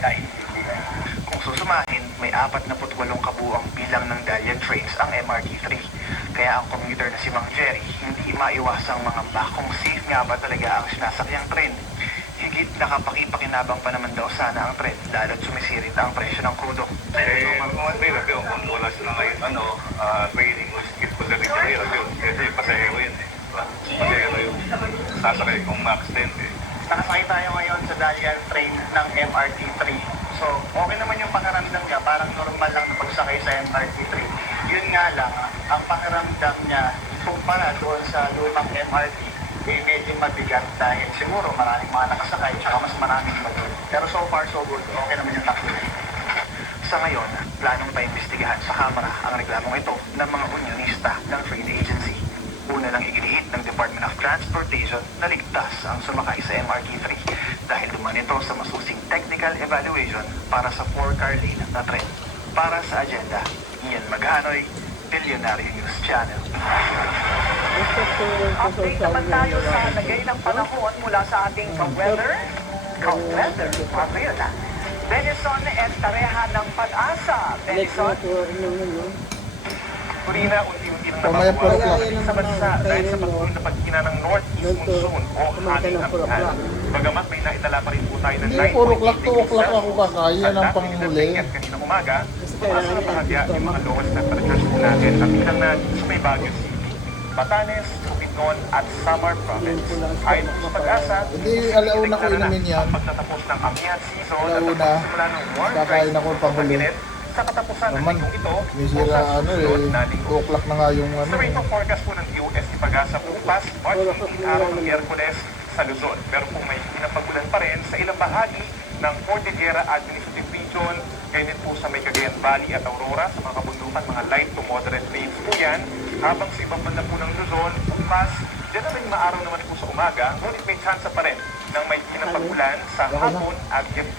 nagkaintindihan. Kung susumahin, may 48 kabuuang bilang ng Dalian trains ang MRT-3. Kaya ang commuter na si Mang Jerry, hindi maiwasang mga bakong safe nga ba talaga ang sinasakyang tren. Higit nakapakipakinabang pa naman daw sana ang tren, lalo't sumisirit ang presyo ng krudo. May review kung wala sila ngayon, training o skip ko sa rin may review. Kasi pasahero yun eh. Pasahero yung sasakay kung max 10 eh. Nakasakay tayo ngayon sa Dalian train ng MRT-3. So, okay naman yung pakiramdam niya, parang normal lang na pagsakay sa MRT-3. Yun nga lang, ang pakiramdam niya, kumpara doon sa lumang MRT, medyo mabigat dahil siguro maraming mga nakasakay at mas maraming magod. Pero so far so good, okay naman yung takbo. Sa ngayon, planong paimbestigahan sa Kamara ang reklamong ito ng mga unionista ng train agency. Una nang iginiit ng Department of Transportation na ligtas ang sumakay sa MRT-3 dahil duman ito sa masusing technical evaluation para sa 4-car lane na tren. Para sa agenda, Ian Maghanoy, Billionaire News Channel. Update naman tayo sa lagay ng panahon mula sa ating ka-weather. Ka-weather? Ano yun ha? Benison at Tareha ng Pag-asa. Benison? Turina, unti-unti nang nababawa sa bansa dahil sa patuloy na paghina ng northeast monsoon o hangin amihan. Bagamat may naitala pa rin po tayo ng 9.8 degrees ako kakaya ng panghuli. Kaninang umaga, tumaas na bahagya yung mga lowest temperatures po natin at bilang na sa may Baguio City, Batanes, Bukidnon at Samar Province. Ayon po sa Pag-asa, Hindi, alauna ko inumin yan. ang pagtatapos ng amihan season at Alauna, ang pagsimula ng warm kakain ako ng panghuli. sa katapusan ng Naman, linggong ito may o sira sa ano susunod eh, na linggo. 2 o'clock na nga yung ano Sa rate eh. of forecast po ng USC Pag-asa bukas, March 18 araw ng Miyerkules sa Luzon. Pero kung may pinapagulan pa rin sa ilang bahagi ng Cordillera Administrative Region, ganyan po sa may Cagayan Valley at Aurora, sa mga kabundukan, mga light to moderate rains po yan. Habang sa ibang banda po ng Luzon, bukas, generally maaraw naman po sa umaga, ngunit may chance pa rin ng may pinapagulan sa hapon at gabi.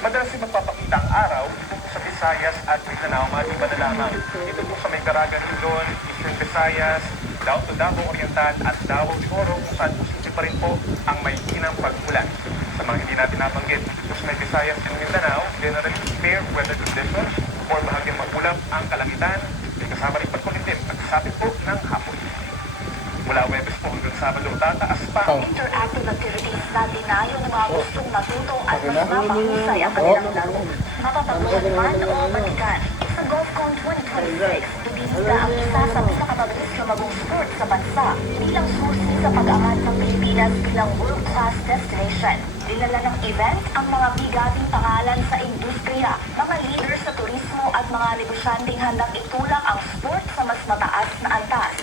Madalas din magpapakita ang araw dito po sa Visayas at Mindanao, maliban na lamang. Dito po sa may Caraga, Luzon, Eastern Visayas, down to Davao Oriental at Davao Choro, kung saan posible pa rin po ang may hinang pag-ulan. Sa mga hindi natin nabanggit, dito sa may Visayas at Mindanao, generally fair weather conditions or bahagyang mag-ulap ang kalangitan, may kasama rin pagkulitim pagsapit po ng hapon. Mula Webes po hanggang Sabado, tataas pa ang Interactive activities na dinayo ng mga gustong matuto at mas mapahusay ang kanilang laro. Mapapagulad man o balikan. Sa GolfCon 2026, ibinida ang isa sa pinakababilis lumagong sport sa bansa bilang susi sa pag-angat ng Pilipinas bilang world-class destination. Dinala ng event ang mga bigating pangalan sa industriya, mga leaders sa turismo at mga negosyanteng handang itulak ang sport sa mas mataas na antas.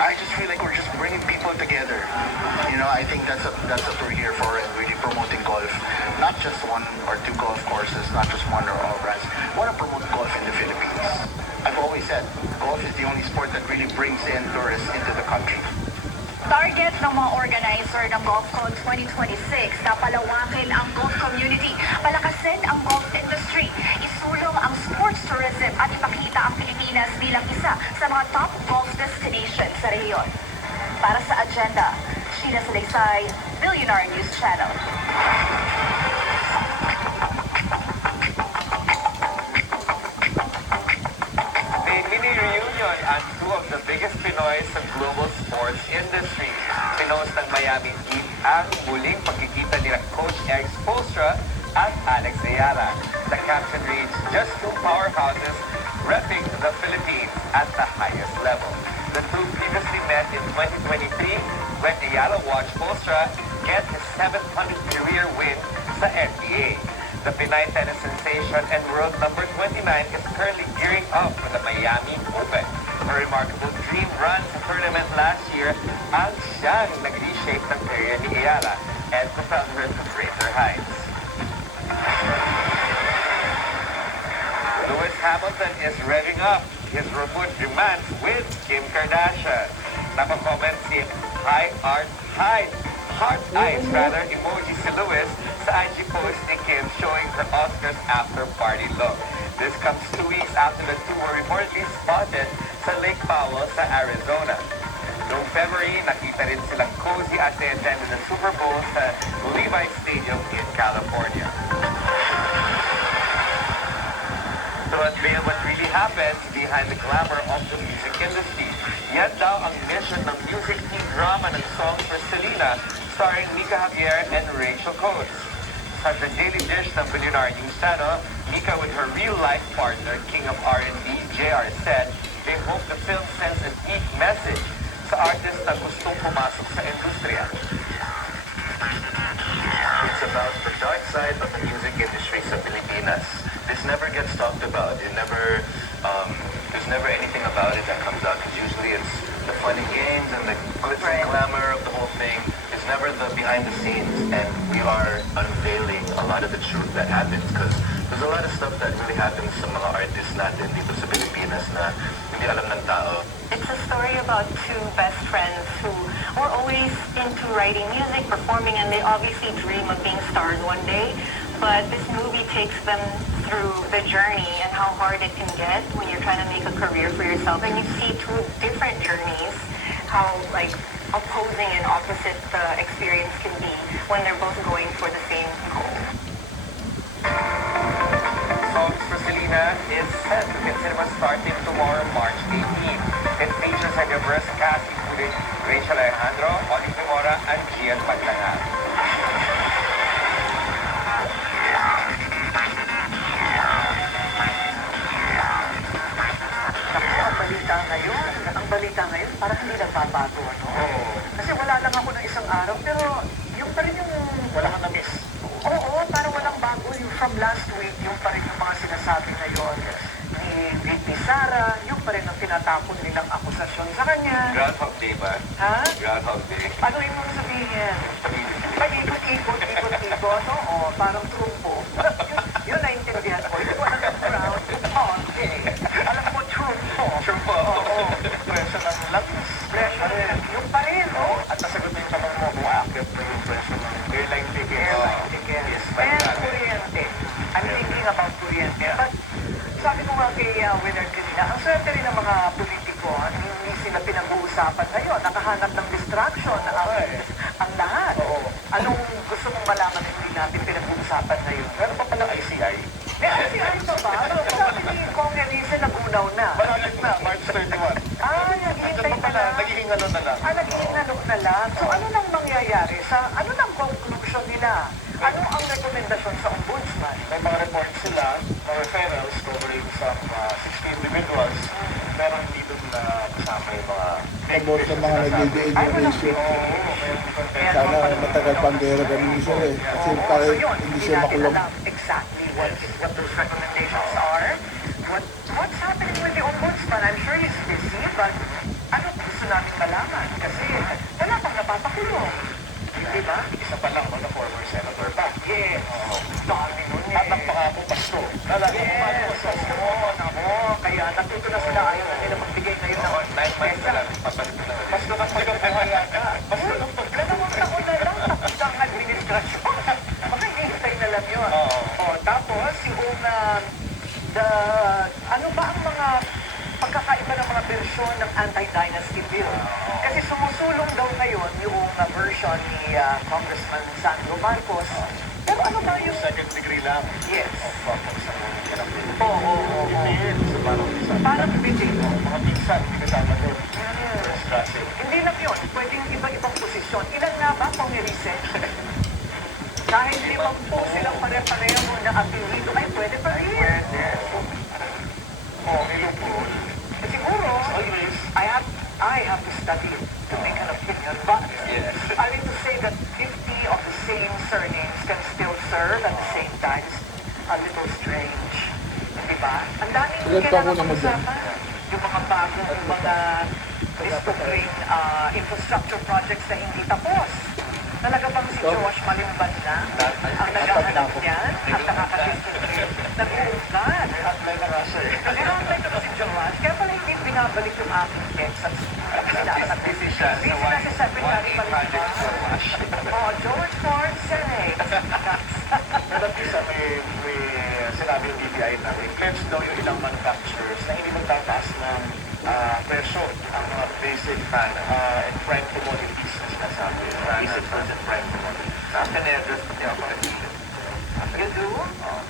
I just feel like we're just bringing people together. You know, I think that's what we're here for, and really promoting golf. Not just 1 or 2 golf courses, not just 1 or all brands. We want to promote golf in the Philippines. I've always said, golf is the only sport that really brings in tourists into the country. Target ng mga organizer ng GolfCon 2026 na palawakin ang golf community, palakasin ang golf industry, isulong ang sports tourism at ipakita ang Pilipinas bilang isa sa mga top golf destinations sa rehiyon. Para sa agenda, Sheila Salaysay, Billionaire News Channel. The mini reunion ang 2 of the biggest Pinoy sa global sports industry. Pinost ng Miami Heat ang muling pagkikita nila Coach Eric Spoelstra at Alex Ayala. The captain reads just 2 powerhouses repping the Philippines at the highest level. The two previously met in 2023 when Ayala watched Spoelstra get his 700th career win sa NBA. The Pinay tennis sensation and world number 29 is currently gearing up for the Miami Open. A remarkable dream run sa tournament last year ang siyang nag-reshape ng career ni Ayala and propelled her to greater heights. Lewis Hamilton is revving up his remote romance with Kim Kardashian. Nakakomment si heart eyes emoji si Lewis sa IG post ni Kim showing her Oscars after party look. This comes 2 weeks after the two were reportedly spotted sa Lake Powell sa Arizona. Noong February, nakita rin silang cozy as they attended the Super Bowl sa Levi's Stadium in California. unveil what really happens behind the glamour of the music industry. Yan daw ang mission ng music team drama ng Songs for Selena, starring Mika Javier and Rachel Coates. Sa The Daily Dish ng Billionaire News Channel, Mika with her real-life partner, King of R&B, JR, said they hope the film sends a deep message sa artists na gustong pumasok sa industriya. It's about the dark side of the music industry sa Pilipinas. This never gets talked about. There's never anything about it that comes out. Because usually it's the fun and games and the glitz and glamour of the whole thing. It's never the behind the scenes. And we are unveiling a lot of the truth that happens. Because there's a lot of stuff that really happens sa mga artists natin dito sa Pilipinas na hindi alam ng tao. It's a story about two best friends who were always into writing music, performing, and they obviously dream of being stars one day. But this movie takes them through the journey and how hard it can get when you're trying to make a career for yourself. And you see two different journeys, how like opposing and opposite the experience can be when they're both going for the same goal. Songs for Selena is set to hit cinemas starting tomorrow, March 18. It features a diverse cast including Rachel Alejandro, Oli Zamora, and Gian Paglangan. Ang balita ngayon, parang hindi nagbabago, ano? Kasi wala lang ako ng isang araw, pero yung pa rin yung... Wala kang na-miss. Oo, parang walang bago. Yung from last week, yung pa rin yung mga sinasabi ngayon ni VP Sara, yung pa rin ang tinatapon nilang akusasyon sa kanya. Groundhog Day ba? Ha? Groundhog Day. Ano yung mga sabihin? Pag-ikot-ikot, oo, parang trumpo. Yun naintindihan ko. Hindi ko alam ng ground. Okay. Alam mo, trumpo. Trumpo. Oo. Presyo ng langis. Pressure. Yung pa rin, oh. At nasagot na yung tanong mo kung akit na yung presyo ng airline ticket. Airline ticket. And kuryente. I'm thinking about kuryente. But sabi ko nga kay Winner kanina, ang swerte rin ng mga politiko, hindi sila pinag-uusapan ngayon. Nakahanap ng distraction ang lahat. Anong gusto mong malaman na hindi natin pinag-uusapan ngayon? Meron pa pala ICI. May ICI pa ba? Sabi ni Kong Elise, nagunaw na. Malapit na, March 31. Naghihintay na lang. Nagiging ano na lang. Nagiging ano na lang. So ano nang mangyayari? Ano nang conclusion nila? Ano ang rekomendasyon sa ombudsman? May mga reports sila, mga referrals covering some 60 individuals. Pero hindi doon na kasama yung mga About sa mga nag-education. Sana matagal pang gera ganun siya eh. Kasi parang hindi siya makulong. Exactly what those recommendations are. What's happening with the ombudsman? I'm sure he's busy, but ano gusto namin malaman? Kasi wala pang napapakulong. Di ba? Isa pa lang, na former senator pa. Yes. Dami nun eh. At napakapong pasto. Yes. Kaya natuto na sila. Ayaw na nila magbigay na yun ng 9 months na lang. Papalik na lang. Pasto ng pagkabuhay yata. Pasto ng Dalawang taon na lang tapos ang administrasyon. Makikihintay na lang yun. Tapos yung ano ba ang mga pagkakaiba ng mga bersyon ng anti-dynasty bill? Kasi sumusulong daw ngayon yung version ni Congressman Sandro Marcos. Pero ano ba yung... second degree lang. Yes. Sa Oo. Parang bitin. mga pinsan, hindi kasama doon. First Russell. Hindi lang yun. Pwedeng iba-ibang posisyon. Ilan nga ba, Pong Elise? Kahit limang po silang pare-pareho na apelido, ay pwede pa rin. Ilupon. Siguro, I have to study it to make an opinion. But I mean to say that 50 of the same surnames can still serve at the same time is a little strange. Diba? Ang daming Ilan pa ako naman dyan? pag-usapan. Yung mga bagong, yung mga restructuring infrastructure projects na hindi tapos. Talaga bang si Josh Malimban na ang naghahanap niyan at nakakadistribute? Nag-uungkad. Hotline na Russell. Nag-uungkad na si Josh. Kaya pala hindi binabalik yung aking text at Busy siya sa busy na si Secretary Malimban. George Ford Senate. Pero at least may sinabi yung BPI na i-pledge daw yung ilang manufacturers na hindi magtataas ng presyo ang mga basic and prime commodities na sinasabi. Basic goods and prime commodities. Nasa-nervous pati ako nag-ilan. You do?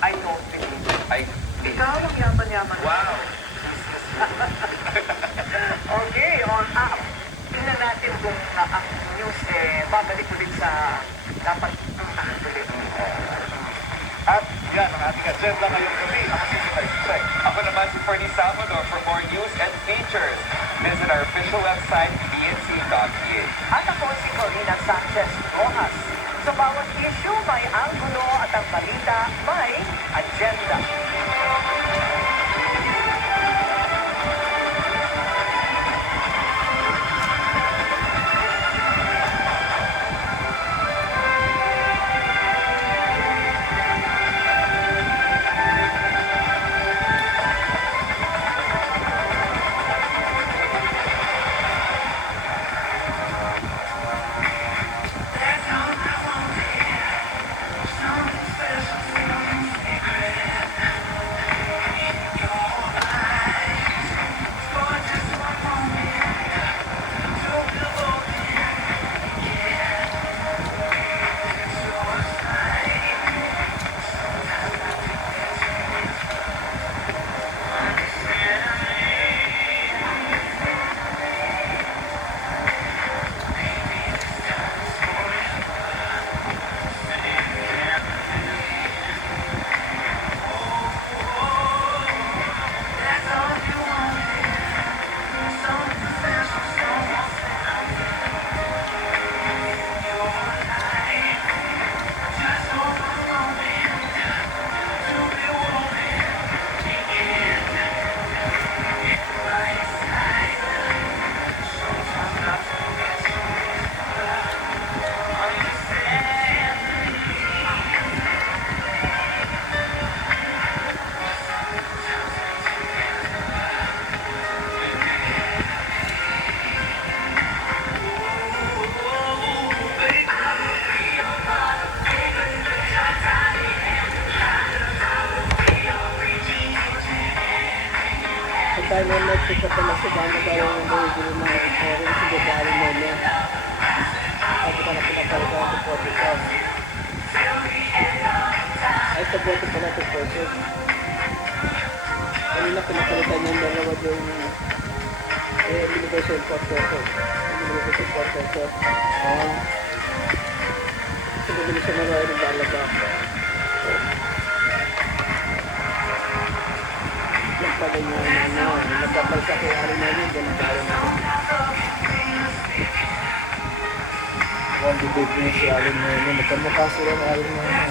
I don't believe it. Ay, Ikaw ang yaman-yaman Yan ang ating agenda ngayong gabi. Ako si Sir Sek. Ako naman si Ferdy Salvador. For more news and features, visit our official website, bnc.ph. At ako si Corina Sanchez Rojas. Sa bawat issue, may anggulo at ang balita, may agenda. Tayo na nagpunta pa na sa banda tayo ng mga gulo ng orange sa babae mo niya. Ako ka na pinapalita ng deposit ko. Ay, sa bote pala ito deposit. Kanina pinapalitan niya yung dalawa yung universal processor. Universal processor. Sa bumili siya na rin ng dalaga. Pala niya nagkapal sa kaya na yun, ganun tayo na. One debate niya si Alin Mono. Magkamukha sila ng Alin Mono.